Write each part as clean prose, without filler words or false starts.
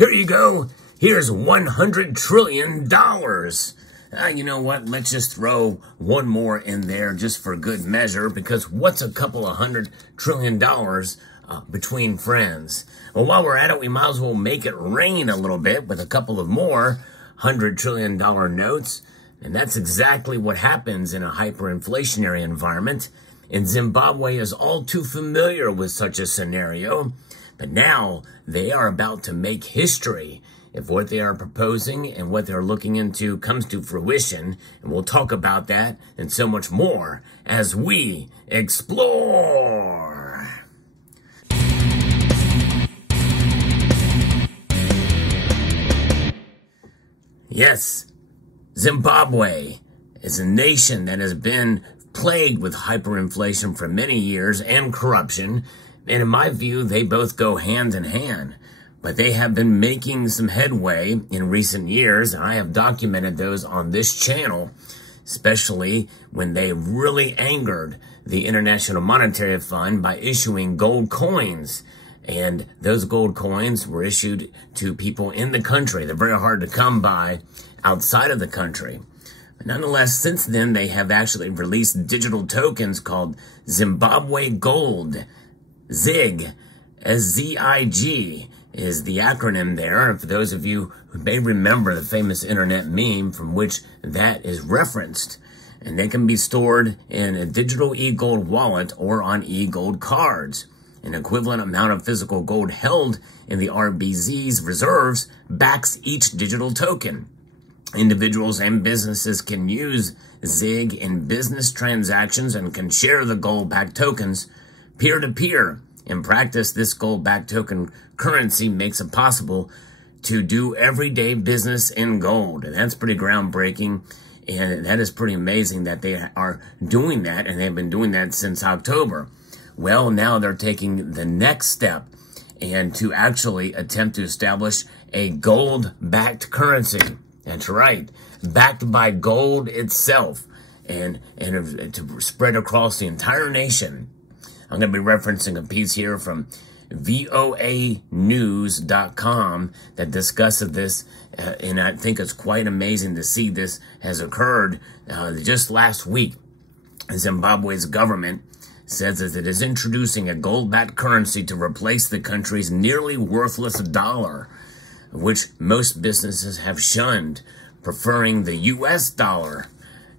Here you go. Here's $100 trillion. You know what? Let's just throw one more in there just for good measure, because what's a couple of $100 trillion between friends? Well, while we're at it, we might as well make it rain a little bit with a couple of more $100 trillion notes. And that's exactly what happens in a hyperinflationary environment. And Zimbabwe is all too familiar with such a scenario. But now they are about to make history if what they are proposing and what they're looking into comes to fruition. And we'll talk about that and so much more as we explore. Yes, Zimbabwe is a nation that has been plagued with hyperinflation for many years and corruption. And in my view, they both go hand in hand. But they have been making some headway in recent years, and I have documented those on this channel, especially when they really angered the International Monetary Fund by issuing gold coins. And those gold coins were issued to people in the country. They're very hard to come by outside of the country. But nonetheless, since then, they have actually released digital tokens called Zimbabwe Gold. ZIG, Z-I-G is the acronym there. And for those of you who may remember the famous internet meme from which that is referenced, and they can be stored in a digital e-gold wallet or on e-gold cards. An equivalent amount of physical gold held in the RBZ's reserves backs each digital token. Individuals and businesses can use ZIG in business transactions and can share the gold-backed tokens peer-to-peer. In practice, this gold-backed token currency makes it possible to do everyday business in gold. And that's pretty groundbreaking, and that is pretty amazing that they are doing that, and they've been doing that since October. Well, now they're taking the next step and to actually attempt to establish a gold-backed currency. That's right, backed by gold itself, and to spread across the entire nation. I'm going to be referencing a piece here from voanews.com that discusses this, and I think it's quite amazing to see this has occurred just last week. Zimbabwe's government says that it is introducing a gold-backed currency to replace the country's nearly worthless dollar, which most businesses have shunned, preferring the U.S. dollar.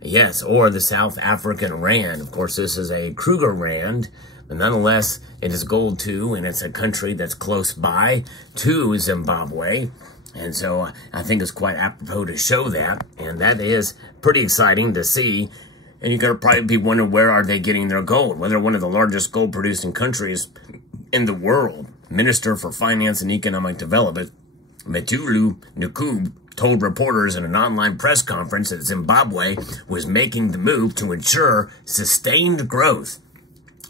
Yes, or the South African rand. Of course, this is a Kruger rand, but nonetheless, it is gold too, and it's a country that's close by to Zimbabwe. And so I think it's quite apropos to show that, and that is pretty exciting to see. And you're going to probably be wondering, where are they getting their gold? Well, they're one of the largest gold-producing countries in the world. Minister for Finance and Economic Development, Metulu Nkub, told reporters in an online press conference that Zimbabwe was making the move to ensure sustained growth.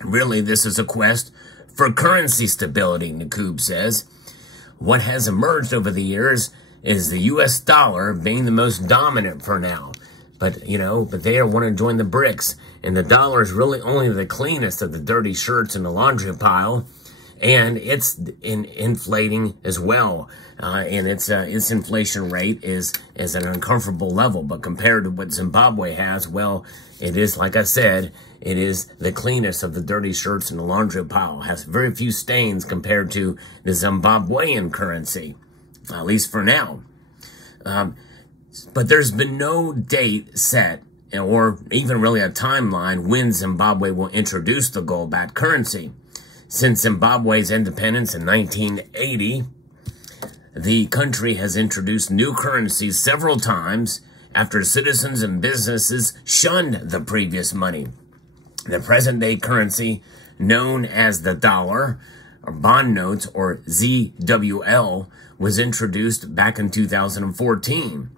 Really, this is a quest for currency stability, Nkub says. What has emerged over the years is the U.S. dollar being the most dominant for now. But they want to join the BRICS, and the dollar is really only the cleanest of the dirty shirts in the laundry pile, and it's inflating as well. And its inflation rate is at an uncomfortable level. But compared to what Zimbabwe has, well, it is, like I said, it is the cleanest of the dirty shirts in the laundry pile. It has very few stains compared to the Zimbabwean currency, at least for now. But there's been no date set, or even really a timeline, when Zimbabwe will introduce the gold-backed currency. Since Zimbabwe's independence in 1980, the country has introduced new currencies several times after citizens and businesses shunned the previous money. The present-day currency, known as the dollar, or bond notes, or ZWL, was introduced back in 2014.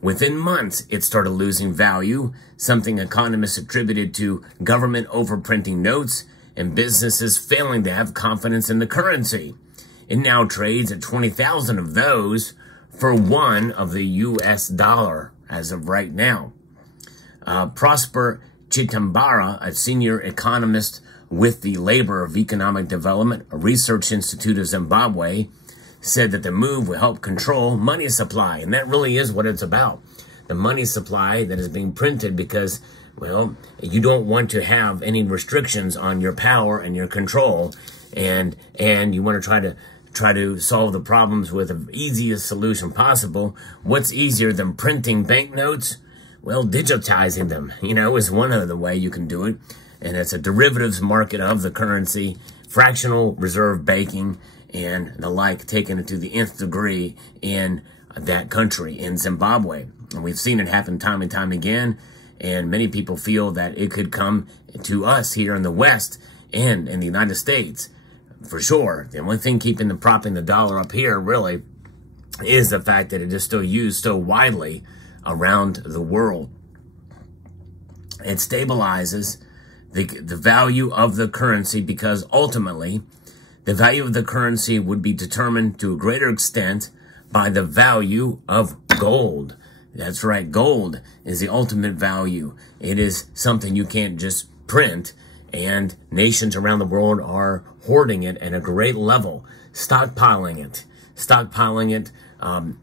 Within months, it started losing value, something economists attributed to government overprinting notes and businesses failing to have confidence in the currency. It now trades at 20,000 of those for one of the U.S. dollar as of right now. Prosper Chitambara, a senior economist with the Labor of Economic Development, a research institute of Zimbabwe, said that the move will help control money supply. And that really is what it's about. The money supply that is being printed because, well, you don't want to have any restrictions on your power and your control. And you want to try to solve the problems with the easiest solution possible. What's easier than printing banknotes? Well, digitizing them, is one of the way you can do it. And it's a derivatives market of the currency, fractional reserve banking, and the like, taken it to the nth degree in that country, in Zimbabwe. And we've seen it happen time and time again. And many people feel that it could come to us here in the West and in the United States. For sure. The only thing propping the dollar up here, really, is the fact that it is still used so widely around the world. It stabilizes the value of the currency because ultimately the value of the currency would be determined to a greater extent by the value of gold. That's right. Gold is the ultimate value. It is something you can't just print, and nations around the world are hoarding it at a great level, stockpiling it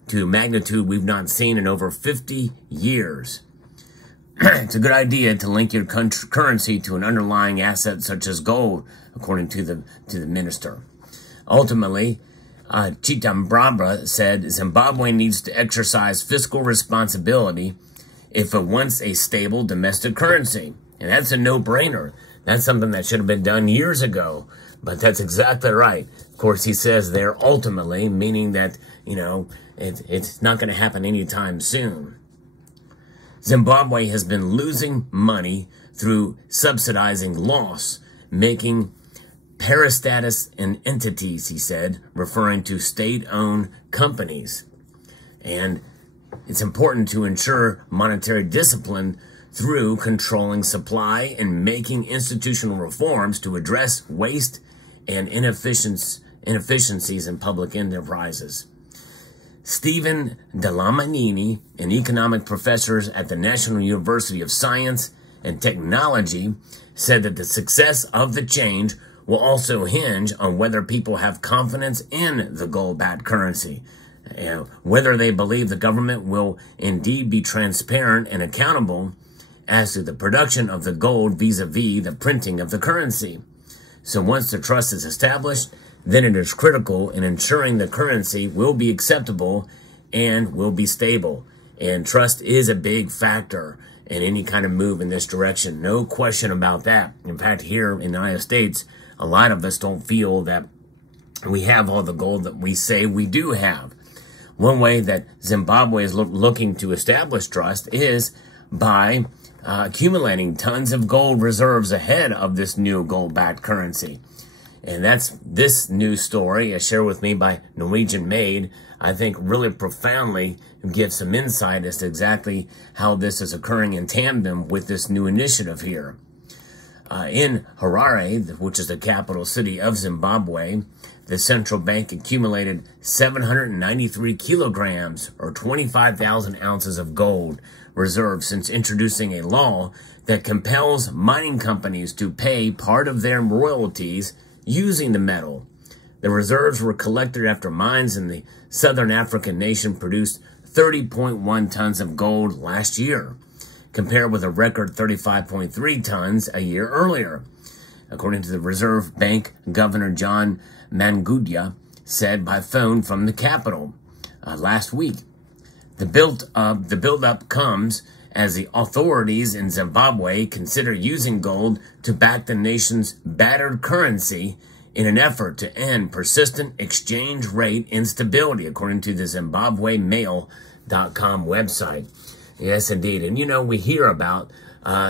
to a magnitude we've not seen in over 50 years. It's a good idea to link your currency to an underlying asset such as gold, according to the minister. Ultimately, Chitambra said Zimbabwe needs to exercise fiscal responsibility if it wants a stable domestic currency. And that's a no-brainer. That's something that should have been done years ago. But that's exactly right. Of course, he says there ultimately, meaning that, it's not going to happen anytime soon. Zimbabwe has been losing money through subsidizing loss, making parastatus and entities, he said, referring to state-owned companies. And it's important to ensure monetary discipline through controlling supply and making institutional reforms to address waste and inefficiencies in public enterprises. Stephen Delamanini, an economic professor at the National University of Science and Technology, said that the success of the change will also hinge on whether people have confidence in the gold-backed currency, whether they believe the government will indeed be transparent and accountable as to the production of the gold vis-a-vis the printing of the currency. So once the trust is established, then it is critical in ensuring the currency will be acceptable and will be stable. And trust is a big factor in any kind of move in this direction. No question about that. In fact, here in the United States, a lot of us don't feel that we have all the gold that we say we do have. One way that Zimbabwe is looking to establish trust is by accumulating tons of gold reserves ahead of this new gold-backed currency. And that's this news story, as shared with me by Norwegian Made, I think really profoundly gives some insight as to exactly how this is occurring in tandem with this new initiative here. In Harare, which is the capital city of Zimbabwe, the central bank accumulated 793 kilograms or 25,000 ounces of gold reserves since introducing a law that compels mining companies to pay part of their royalties using the metal. The reserves were collected after mines in the southern African nation produced 30.1 tons of gold last year, compared with a record 35.3 tons a year earlier. According to the Reserve Bank, Governor John Mangudia said by phone from the capital last week. The build-up comes as the authorities in Zimbabwe consider using gold to back the nation's battered currency in an effort to end persistent exchange rate instability, according to the ZimbabweMail.com website. Yes, indeed. And, we hear about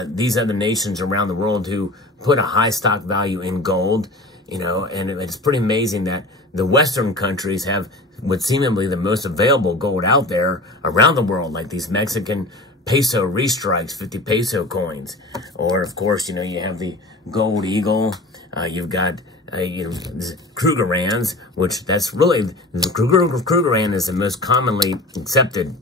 these other nations around the world who put a high stock value in gold, and it's pretty amazing that the Western countries have what seemingly the most available gold out there around the world, like these Mexican peso restrikes, 50 peso coins. Or, of course, you have the gold eagle. You've got, Krugerrands, which that's really, the Krugerrand is the most commonly accepted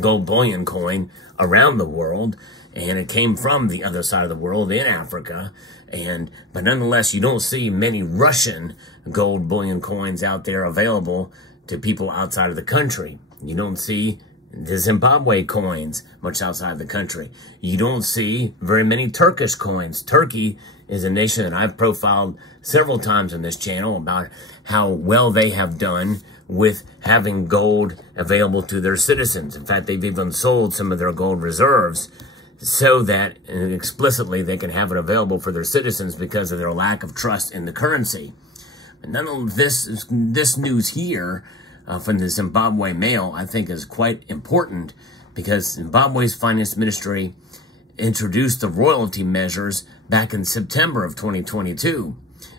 gold bullion coin around the world. And it came from the other side of the world in Africa. But nonetheless, you don't see many Russian gold bullion coins out there available to people outside of the country. You don't see the Zimbabwe coins much outside the country. You don't see very many Turkish coins. Turkey is a nation that I've profiled several times on this channel about how well they have done with having gold available to their citizens. In fact, they've even sold some of their gold reserves so that explicitly they can have it available for their citizens because of their lack of trust in the currency. But none of this news here from the Zimbabwe Mail, I think, is quite important because Zimbabwe's finance ministry introduced the royalty measures back in September of 2022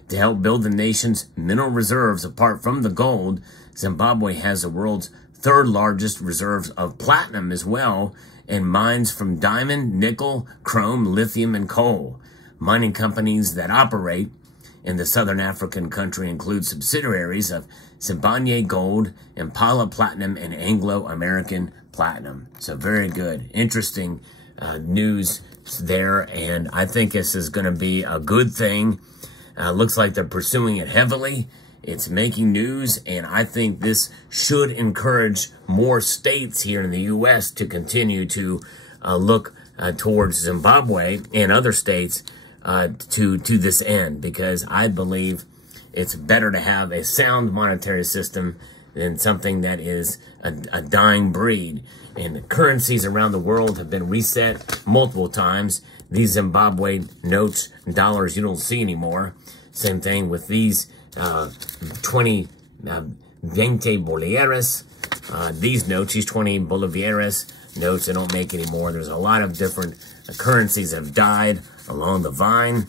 to help build the nation's mineral reserves. Apart from the gold, Zimbabwe has the world's third largest reserves of platinum as well, and mines from diamond, nickel, chrome, lithium, and coal. Mining companies that operate in the southern African country include subsidiaries of Zimbabwe Gold, Impala Platinum, and Anglo American Platinum. So very good, interesting news there, and I think this is going to be a good thing. Looks like they're pursuing it heavily. It's making news, and I think this should encourage more states here in the U.S. to continue to look towards Zimbabwe and other states to this end, because I believe it's better to have a sound monetary system than something that is a dying breed. And the currencies around the world have been reset multiple times. These Zimbabwe notes, dollars, you don't see anymore. Same thing with these 20 bolívares. These notes, these 20 bolívares notes, they don't make anymore. There's a lot of different currencies that have died along the vine,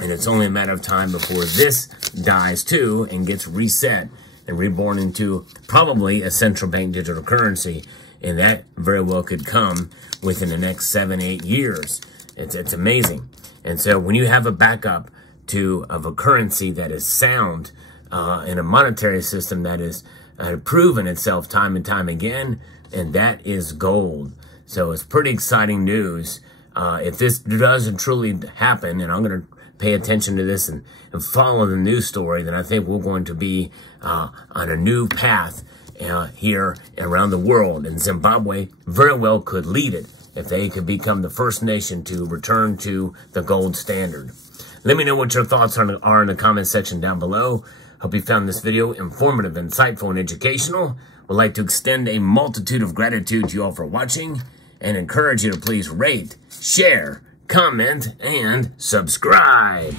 and it's only a matter of time before this dies too and gets reset and reborn into probably a central bank digital currency, and that very well could come within the next 7-8 years. It's amazing. And so when you have a backup of a currency that is sound in a monetary system that is proven itself time and time again, and that is gold. So it's pretty exciting news. If this doesn't truly happen, and I'm going to pay attention to this and follow the news story, then I think we're going to be on a new path here around the world. And Zimbabwe very well could lead it if they could become the first nation to return to the gold standard. Let me know what your thoughts are in the comment section down below. Hope you found this video informative, insightful, and educational. Would like to extend a multitude of gratitude to you all for watching and encourage you to please rate, share, comment, and subscribe.